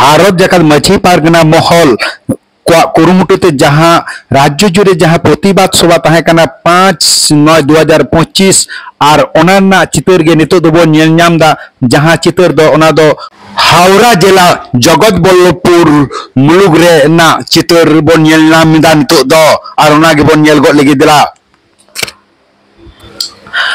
भारत जाकात माझी पारगना महल कुरुमुटुते जहां राज्य जुड़े जहां प्रतिबाद सभा तहे कना 5/9/2025 और ओना चितर गे नितो दो बन नेल नाम दा जहां चितर दो ओना दो हावड़ा जिला जगत बल्लभपुर मुलुग रे ना चितर बन नेल नाम दा नितो दो और ओना गे बन नेल गो लगी दिला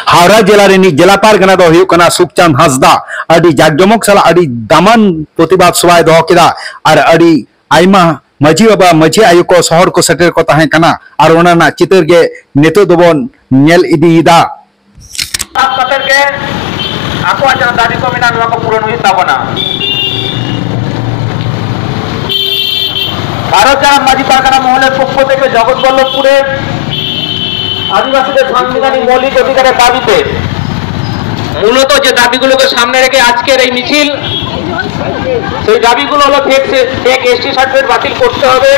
हावड़ा जिला रे जिला पारगना दो हुयुग कना सुखचांद हांसदा अडी जाकजमक साला अडी दामान प्रतिबाद सभा दो केदा और अडी आइमा माझी बाबा माझी आयु को शहर को सेटर को तहे कना और ओना ना चितर गे नेतो दोबन नेल इदीदा आप कतर के आको आचरण दाबी को मिना नवा को पूरण हुई ताबना भारत जाना माझी पारगना মহলের পক্ষ থেকে জগৎবল্লভপুরে আদিবাসীদের সাংবিধানিক মৌলিক অধিকারের দাবিতে মূলত যে দাবিগুলোকে সামনে রেখে আজকের এই মিছিল সেই দাবিগুলো হলো ফেক এসটি সার্টিফিকেট বাতিল করতে হবে,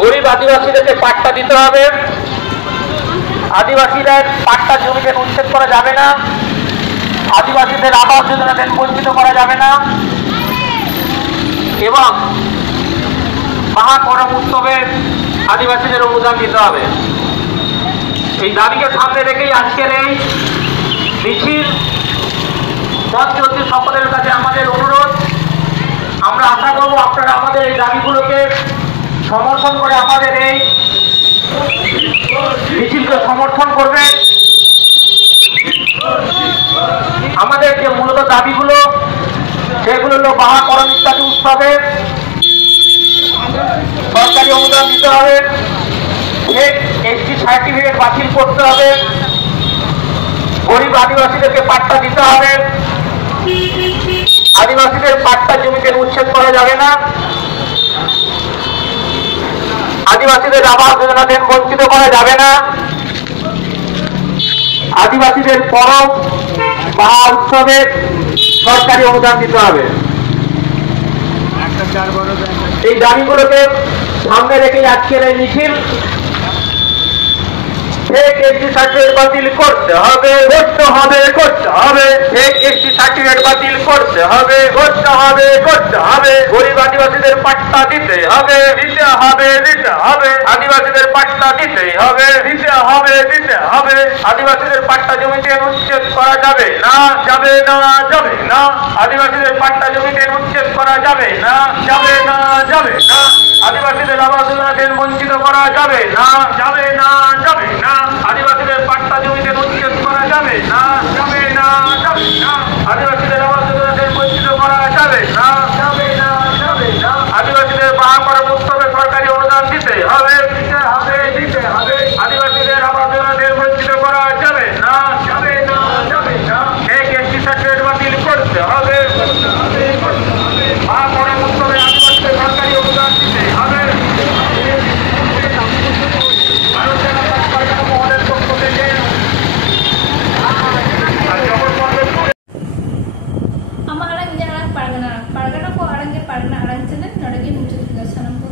গরিব আদিবাসীদেরকে পাট্টা দিতে হবে, আদিবাসীদের পাট্টা জমিতে উচ্ছেদ করা যাবে না, আদিবাসীদের আবাস যোজনা থেকে বঞ্চিত করা যাবে না এবং মহাকরম উৎসবে আদিবাসীদের অনুদান দিতে হবে। এই দাবিকে সামনে রেখেই আজকের এই মিছিল পথচলতি সকলের কাছে আমাদের অনুরোধ, আমরা আশা করব আপনারা আমাদের এই দাবিগুলোকে সমর্থন করে আমাদের এই মিছিলকে সমর্থন করবেন। আমাদের যে মূলত দাবিগুলো সেগুলো হলো মহাকরণ ইত্যাদি উৎসবে সরকারি অনুদান দিতে হবে, এসটি সার্টিফিকেট বাতিল করতে হবে, গরিব আদিবাসীদেরকে পাট্টা দিতে হবে, আদিবাসীদের পাট্টা জমিতে উচ্ছেদ করা যাবে না, আদিবাসীদের আবাস যোজনা থেকে বঞ্চিত করা যাবে না, আদিবাসীদের পরব বা উৎসবে সরকারি অনুদান দিতে হবে। এই দাবিগুলোকে সামনে রেখে আজকের এই মিছিল ফেক এসটি সার্টিফিকেট বাতিল করতে হবে, করতে হবে, করতে হবে, ফেক এসটি সার্টিফিকেট বাতিল করতে হবে, করতে হবে, করতে হবে, গরিব আদিবাসীদের পাট্টা দিতে হবে, দিতে হবে, দিতে হবে, আদিবাসীদের পাট্টা দিতে হবে, দিতে হবে, দিতে হবে, আদিবাসীদের পাট্টা জমিতে উচ্ছেদ করা যাবে না, যাবে না, যাবে না, আদিবাসীদের পাট্টা জমিতে উচ্ছেদ করা যাবে না, যাবে না, যাবে না, আদিবাসীদের আবাস যোজনা থেকে বঞ্চিত করা যাবে না, যাবে না, যাবে না, আদিবাসীদের পাট্টা জমিতে উচ্ছেদ করা যাবে না, যাবে না, যাবে না, আদিবাসীদের আবাস যোজনা থেকে বঞ্চিত করা যাবে না, যাবে না, যাবে না, আদিবাসীদের মহাকরণ উৎসবে সরকারি অনুদান দিতে হবে, দিতে হবে, দিতে হবে, আদিবাসীদের আবাস যোজনা থেকে বঞ্চিত করা যাবে না, যাবে না, যাবে না, ফেক এসটি সার্টিফিকেট বাতিল করতে হবে, মহাকরণ উৎসবে আদিবাসীদের সরকারি অনুদান দিতে হবে। Pargana ko arang ke pargana arang channel nodagi muncul juga sanam ko